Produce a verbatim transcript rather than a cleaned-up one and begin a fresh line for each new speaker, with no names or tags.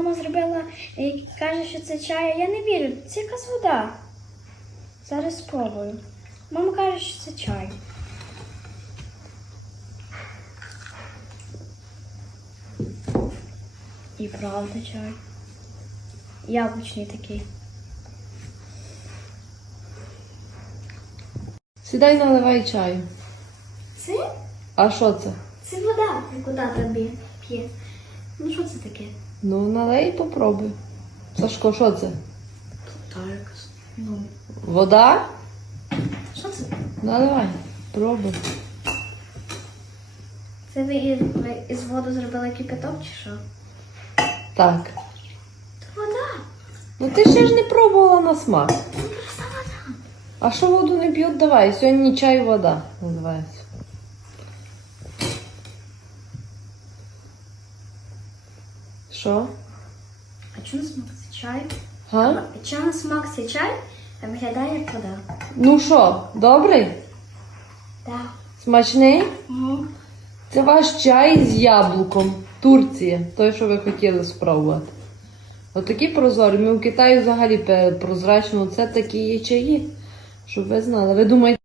мама зробила і каже, що це чай. Я не вірю, це якась вода. Зараз спробую. Мама каже, що це чай. І правда чай. Яблучний такий.
Сідай, наливай чаю.
Це?
А що це?
Це вода, яку тата п'є. Ну що це таке?
Ну, налей і попробуй. Сашко, що це?
Та якась. Ну.
Вода?
Що це?
Наливай, пробуй.
Це ви із, ви із воду зробили кипяток чи що?
Так.
Це вода.
Ну ти ще ж не пробувала на смак.
Це просто вода.
А що воду не п'ють, давай. Сьогодні чай, вода називається. Що?
А чому на смак це чай?
Га?
Чому на смак це чай, а виглядає як вода?
Ну що, добрий?
Так.
Смачний?
Угу.
Це ваш чай з яблуком. Турція. Той, що ви хотіли спробувати. Отакі прозорі. Ми в Китаї взагалі прозрачно. Це такі є чаї, щоб ви знали. Ви думаєте,